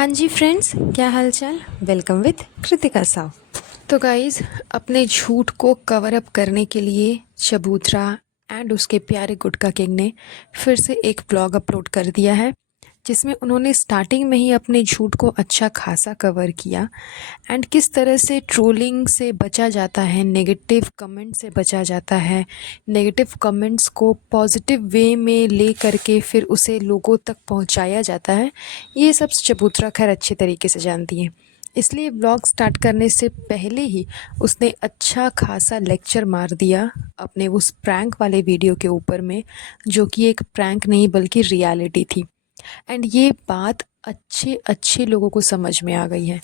हाँ जी फ्रेंड्स, क्या हाल चाल। Welcome with Kritika Sao. तो गाइज़, अपने झूठ को कवर अप करने के लिए चबूतरा एंड उसके प्यारे गुटका किंग ने फिर से एक ब्लॉग अपलोड कर दिया है, जिसमें उन्होंने स्टार्टिंग में ही अपने झूठ को अच्छा खासा कवर किया एंड किस तरह से ट्रोलिंग से बचा जाता है, नेगेटिव कमेंट से बचा जाता है, नेगेटिव कमेंट्स को पॉजिटिव वे में ले करके फिर उसे लोगों तक पहुंचाया जाता है। ये सब चबूतरा खैर अच्छे तरीके से जानती है, इसलिए ब्लॉग स्टार्ट करने से पहले ही उसने अच्छा खासा लेक्चर मार दिया अपने उस प्रैंक वाले वीडियो के ऊपर में, जो कि एक प्रैंक नहीं बल्कि रियलिटी थी। एंड ये बात अच्छे अच्छे लोगों को समझ में आ गई है,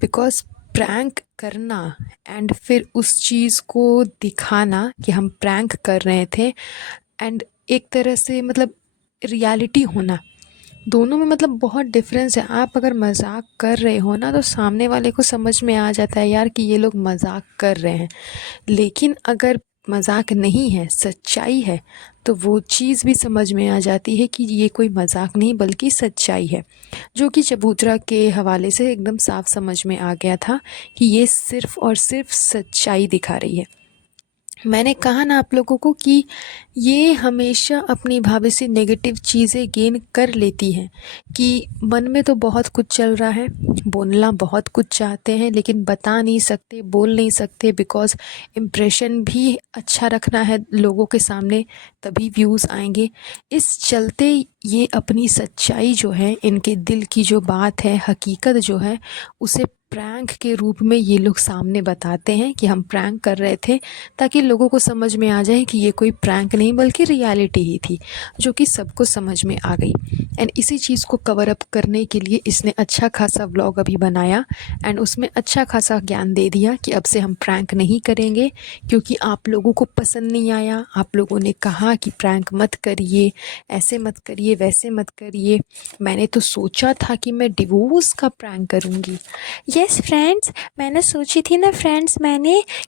बिकॉज प्रैंक करना एंड फिर उस चीज़ को दिखाना कि हम प्रैंक कर रहे थे एंड एक तरह से मतलब रियलिटी होना, दोनों में मतलब बहुत डिफरेंस है। आप अगर मजाक कर रहे हो ना तो सामने वाले को समझ में आ जाता है यार कि ये लोग मजाक कर रहे हैं, लेकिन अगर मजाक नहीं है, सच्चाई है, तो वो चीज़ भी समझ में आ जाती है कि ये कोई मजाक नहीं बल्कि सच्चाई है, जो कि चबूतरा के हवाले से एकदम साफ समझ में आ गया था कि ये सिर्फ़ और सिर्फ सच्चाई दिखा रही है। मैंने कहा ना आप लोगों को कि ये हमेशा अपनी भाभी से नेगेटिव चीज़ें गेन कर लेती हैं, कि मन में तो बहुत कुछ चल रहा है, बोलना बहुत कुछ चाहते हैं लेकिन बता नहीं सकते, बोल नहीं सकते, बिकॉज़ इम्प्रेशन भी अच्छा रखना है लोगों के सामने, तभी व्यूज़ आएंगे। इस चलते ये अपनी सच्चाई जो है, इनके दिल की जो बात है, हकीकत जो है, उसे प्रैंक के रूप में ये लोग सामने बताते हैं कि हम प्रैंक कर रहे थे, ताकि लोगों को समझ में आ जाए कि ये कोई प्रैंक नहीं बल्कि रियलिटी ही थी, जो कि सबको समझ में आ गई। एंड इसी चीज़ को कवर अप करने के लिए इसने अच्छा खासा व्लॉग अभी बनाया एंड उसमें अच्छा खासा ज्ञान दे दिया कि अब से हम प्रैंक नहीं करेंगे, क्योंकि आप लोगों को पसंद नहीं आया, आप लोगों ने कहा कि प्रैंक मत करिए, ऐसे मत करिए, वैसे मत करिए। मैंने तो सोचा था कि मैं डिवोर्स का प्रैंक करूँगी। यस फ्रेंड्स, मैंने सोची थी ना फ्रेंड्स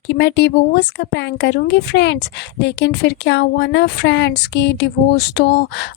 कि मैं डिवोर्स का प्रैंक करूँगी फ्रेंड्स, लेकिन फिर क्या हुआ ना फ्रेंड्स कि डिवोर्स तो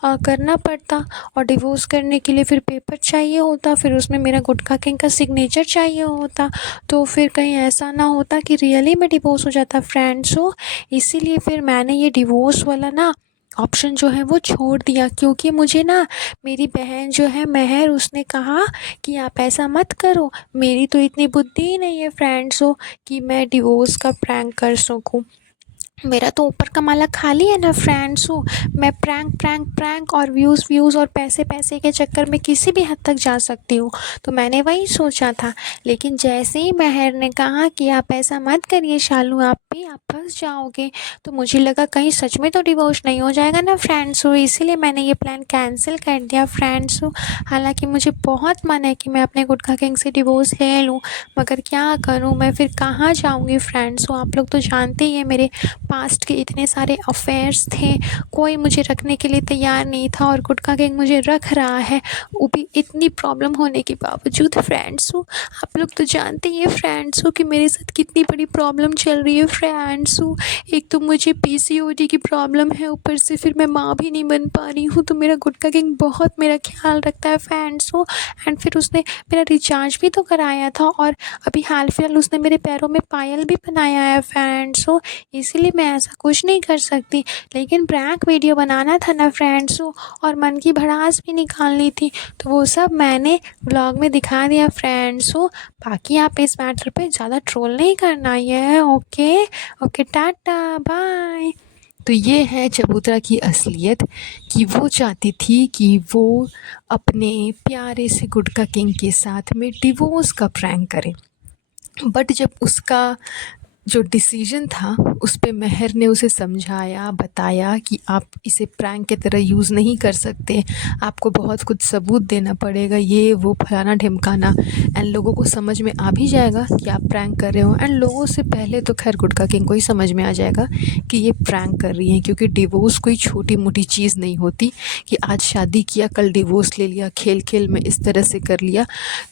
करना पड़ता, और डिवोर्स करने के लिए फिर पेपर चाहिए होता, फिर उसमें मेरा गुटखा किंग का सिग्नेचर चाहिए होता, तो फिर कहीं ऐसा ना होता कि रियली में डिवोर्स हो जाता फ्रेंड्स। हो इसीलिए फिर मैंने ये डिवोर्स वाला ना ऑप्शन जो है वो छोड़ दिया, क्योंकि मुझे ना मेरी बहन जो है महर, उसने कहा कि आप ऐसा मत करो, मेरी तो इतनी बुद्धि ही नहीं है फ्रेंड्स हो कि मैं डिवोर्स का प्रैंक कर सकूं। मेरा तो ऊपर का माला खाली है ना फ्रेंड्स हो, मैं प्रैंक प्रैंक प्रैंक और व्यूज़ व्यूज़ और पैसे पैसे के चक्कर में किसी भी हद तक जा सकती हूँ। तो मैंने वही सोचा था, लेकिन जैसे ही महर ने कहा कि आप ऐसा मत करिए शालू, आप फंस जाओगे, तो मुझे लगा कहीं सच में तो डिवोर्स नहीं हो जाएगा ना फ्रेंड्स हो, इसीलिए मैंने ये प्लान कैंसिल कर दिया फ्रेंड्स हो। हालांकि मुझे बहुत मन है कि मैं अपने गुटखा किंग से डिवोर्स ले लूँ, मगर क्या करूँ, मैं फिर कहाँ जाऊँगी फ्रेंड्स हो। आप लोग तो जानते ही हैं मेरे पास्ट के इतने सारे अफेयर्स थे, कोई मुझे रखने के लिए तैयार नहीं था, और गुटखा किंग मुझे रख रहा है, वो भी इतनी प्रॉब्लम होने के बावजूद फ्रेंड्स हो। आप लोग तो जानते ही हैं फ्रेंड्स हो कि मेरे साथ कितनी बड़ी प्रॉब्लम चल रही है फ्रेंड्स हो। एक तो मुझे पीसीओडी की प्रॉब्लम है, ऊपर से फिर मैं माँ भी नहीं बन पा रही हूँ, तो मेरा गुटखा किंग बहुत मेरा ख्याल रखता है फ्रेंड्स हो। एंड फिर उसने मेरा रिचार्ज भी तो कराया था, और अभी हाल फिलहाल उसने मेरे पैरों में पायल भी बनाया है फ्रेंड्स हो, इसीलिए मैं ऐसा कुछ नहीं कर सकती। लेकिन प्रैंक वीडियो बनाना था ना फ्रेंड्स हो, और मन की भड़ास भी निकालनी थी, तो वो सब मैंने व्लॉग में दिखा दिया फ्रेंड्स हो। बाकी आप इस मैटर पे ज़्यादा ट्रोल नहीं करना है, ओके ओके, टाटा बाय। तो ये है चबूतरा की असलियत, कि वो चाहती थी कि वो अपने प्यारे से गुटखा किंग के साथ में डिवोर्स का प्रैंक करे, बट जब उसका जो डिसीजन था उस पे महर ने उसे समझाया, बताया कि आप इसे प्रैंक की तरह यूज़ नहीं कर सकते, आपको बहुत कुछ सबूत देना पड़ेगा, ये वो फलाना ढिमकाना, एंड लोगों को समझ में आ भी जाएगा कि आप प्रैंक कर रहे हो। एंड लोगों से पहले तो खैर गुटखा किंग को ही समझ में आ जाएगा कि ये प्रैंक कर रही हैं, क्योंकि डिवोर्स कोई छोटी मोटी चीज़ नहीं होती कि आज शादी किया कल डिवोर्स ले लिया, खेल खेल में इस तरह से कर लिया।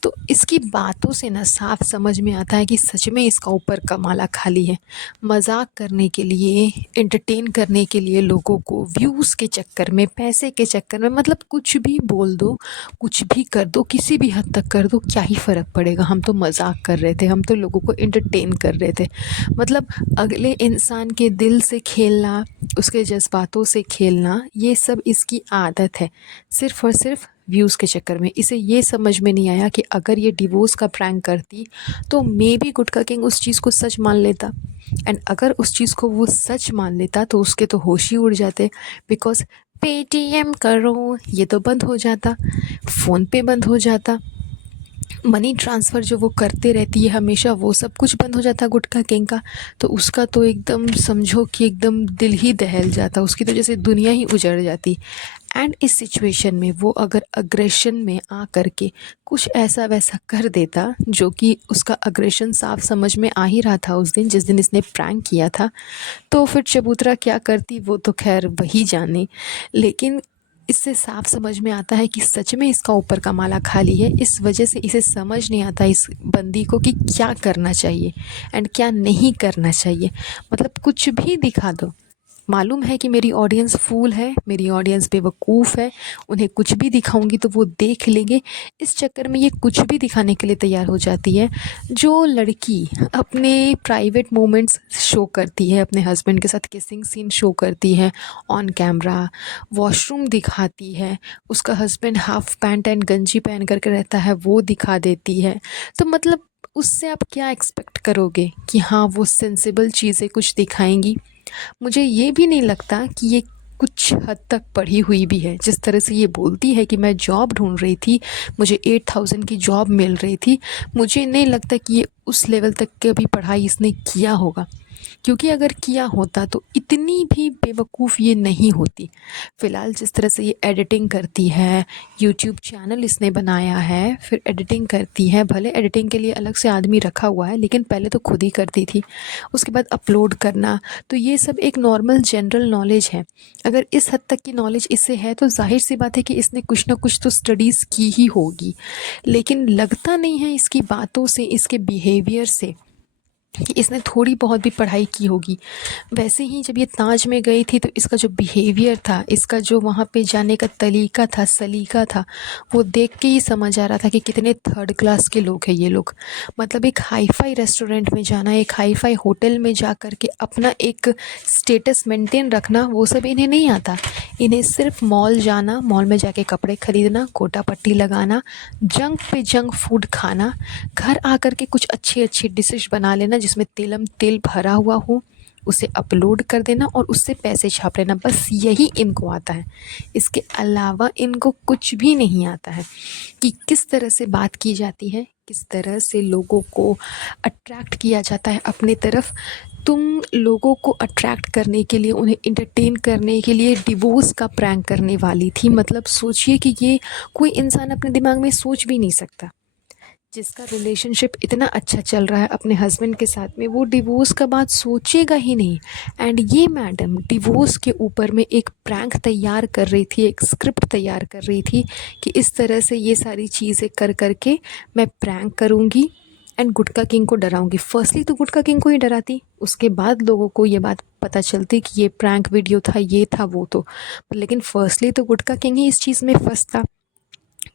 तो इसकी बातों से ना साफ समझ में आता है कि सच में इसका ऊपर का माला खाली खाली है। मज़ाक करने के लिए, एंटरटेन करने के लिए लोगों को व्यूज़ के चक्कर में, पैसे के चक्कर में, मतलब कुछ भी बोल दो, कुछ भी कर दो, किसी भी हद तक कर दो, क्या ही फ़र्क पड़ेगा। हम तो मज़ाक कर रहे थे, हम तो लोगों को एंटरटेन कर रहे थे। मतलब अगले इंसान के दिल से खेलना, उसके जज़्बातों से खेलना, ये सब इसकी आदत है, सिर्फ़ और सिर्फ़ व्यूज़ के चक्कर में। इसे ये समझ में नहीं आया कि अगर ये डिवोर्स का प्रैंक करती तो मे बी गुटखा किंग उस चीज़ को सच मान लेता, एंड अगर उस चीज़ को वो सच मान लेता तो उसके तो होश ही उड़ जाते। बिकॉज़ पेटीएम करो ये तो बंद हो जाता, फ़ोन पे बंद हो जाता, मनी ट्रांसफ़र जो वो करते रहती है हमेशा, वो सब कुछ बंद हो जाता गुटखा किंग का। तो उसका तो एकदम समझो कि एकदम दिल ही दहल जाता, उसकी तो जैसे दुनिया ही उजड़ जाती। एंड इस सिचुएशन में वो अगर अग्रेशन में आ कर के कुछ ऐसा वैसा कर देता, जो कि उसका अग्रेशन साफ समझ में आ ही रहा था उस दिन, जिस दिन इसने प्रैंक किया था, तो फिर चबूतरा क्या करती वो तो खैर वही जाने। लेकिन इससे साफ समझ में आता है कि सच में इसका ऊपर का माला खाली है। इस वजह से इसे समझ नहीं आता इस बंदी को कि क्या करना चाहिए एंड क्या नहीं करना चाहिए। मतलब कुछ भी दिखा दो, मालूम है कि मेरी ऑडियंस फूल है, मेरी ऑडियंस बेवकूफ़ है, उन्हें कुछ भी दिखाऊंगी तो वो देख लेंगे। इस चक्कर में ये कुछ भी दिखाने के लिए तैयार हो जाती है। जो लड़की अपने प्राइवेट मोमेंट्स शो करती है, अपने हस्बैंड के साथ किसिंग सीन शो करती है ऑन कैमरा, वॉशरूम दिखाती है, उसका हस्बैंड हाफ पैंट एंड गंजी पहन करके रहता है वो दिखा देती है, तो मतलब उससे आप क्या एक्सपेक्ट करोगे कि हाँ वो सेंसिबल चीज़ें कुछ दिखाएंगी। मुझे ये भी नहीं लगता कि ये कुछ हद तक पढ़ी हुई भी है। जिस तरह से ये बोलती है कि मैं जॉब ढूंढ रही थी, मुझे 8,000 की जॉब मिल रही थी, मुझे नहीं लगता कि ये उस लेवल तक की अभी पढ़ाई इसने किया होगा, क्योंकि अगर किया होता तो इतनी भी बेवकूफ़ ये नहीं होती। फ़िलहाल जिस तरह से ये एडिटिंग करती है, यूट्यूब चैनल इसने बनाया है, फिर एडिटिंग करती है, भले एडिटिंग के लिए अलग से आदमी रखा हुआ है, लेकिन पहले तो खुद ही करती थी, उसके बाद अपलोड करना, तो ये सब एक नॉर्मल जनरल नॉलेज है। अगर इस हद तक की नॉलेज इससे है तो ज़ाहिर सी बात है कि इसने कुछ ना कुछ तो स्टडीज़ की ही होगी, लेकिन लगता नहीं है इसकी बातों से, इसके बिहेवियर से कि इसने थोड़ी बहुत भी पढ़ाई की होगी। वैसे ही जब ये ताज में गई थी तो इसका जो बिहेवियर था, इसका जो वहाँ पे जाने का तरीका था, सलीका था, वो देख के ही समझ आ रहा था कि कितने थर्ड क्लास के लोग हैं ये लोग। मतलब एक हाई-फाई रेस्टोरेंट में जाना, एक हाई-फाई होटल में जा कर के अपना एक स्टेटस मेंटेन रखना, वो सब इन्हें नहीं आता। इन्हें सिर्फ मॉल जाना, मॉल में जाके कपड़े खरीदना, कोटा पट्टी लगाना, जंक पे जंक फूड खाना, घर आकर के कुछ अच्छी-अच्छी डिशेज़ बना लेना जिसमें तेलम तेल भरा हुआ हो, उसे अपलोड कर देना और उससे पैसे छाप लेना, बस यही इनको आता है। इसके अलावा इनको कुछ भी नहीं आता है कि किस तरह से बात की जाती है, किस तरह से लोगों को अट्रैक्ट किया जाता है अपनी तरफ। तुम लोगों को अट्रैक्ट करने के लिए, उन्हें एंटरटेन करने के लिए डिवोर्स का प्रैंक करने वाली थी। मतलब सोचिए कि ये कोई इंसान अपने दिमाग में सोच भी नहीं सकता। जिसका रिलेशनशिप इतना अच्छा चल रहा है अपने हस्बैंड के साथ में, वो डिवोर्स का बात सोचेगा ही नहीं। एंड ये मैडम डिवोर्स के ऊपर में एक प्रैंक तैयार कर रही थी, एक स्क्रिप्ट तैयार कर रही थी कि इस तरह से ये सारी चीज़ें कर करके मैं प्रैंक करूँगी एंड गुटखा किंग को डराऊंगी। फर्स्टली तो गुटखा किंग को ही डराती, उसके बाद लोगों को ये बात पता चलती कि ये प्रैंक वीडियो था, ये था, वो तो, लेकिन फर्स्टली तो गुटखा किंग ही इस चीज़ में फंसता।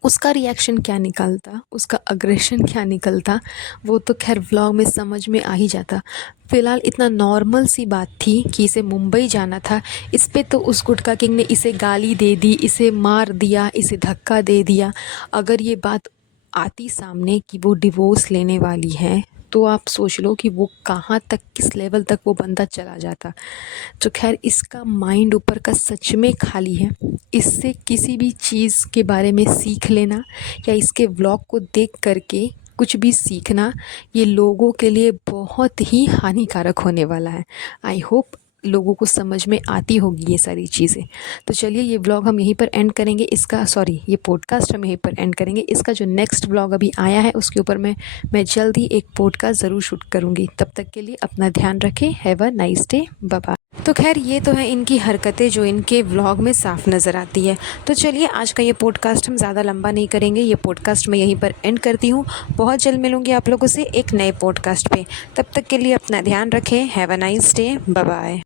उसका रिएक्शन क्या निकलता, उसका अग्रेशन क्या निकलता, वो तो खैर व्लॉग में समझ में आ ही जाता। फ़िलहाल इतना नॉर्मल सी बात थी कि इसे मुंबई जाना था, इस पे तो उस गुटखा किंग ने इसे गाली दे दी, इसे मार दिया, इसे धक्का दे दिया। अगर ये बात आती सामने कि वो डिवोर्स लेने वाली है, तो आप सोच लो कि वो कहाँ तक, किस लेवल तक वो बंदा चला जाता। तो खैर इसका माइंड ऊपर का सच में खाली है। इससे किसी भी चीज़ के बारे में सीख लेना या इसके व्लॉग को देख करके कुछ भी सीखना, ये लोगों के लिए बहुत ही हानिकारक होने वाला है। आई होप लोगों को समझ में आती होगी ये सारी चीज़ें। तो चलिए ये व्लॉग हम यहीं पर एंड करेंगे, इसका सॉरी ये पॉडकास्ट हम यहीं पर एंड करेंगे। इसका जो नेक्स्ट व्लॉग अभी आया है उसके ऊपर मैं जल्द ही एक पॉडकास्ट ज़रूर शूट करूँगी। तब तक के लिए अपना ध्यान रखें। Have a nice day. Bye bye. तो खैर ये तो है इनकी हरकतें जो इनके व्लॉग में साफ नज़र आती है। तो चलिए आज का ये पॉडकास्ट हम ज़्यादा लंबा नहीं करेंगे, ये पॉडकास्ट मैं यहीं पर एंड करती हूँ। बहुत जल्द मिलूँगी आप लोगों से एक नए पॉडकास्ट पे। तब तक के लिए अपना ध्यान रखें। Have a nice day. Bye bye.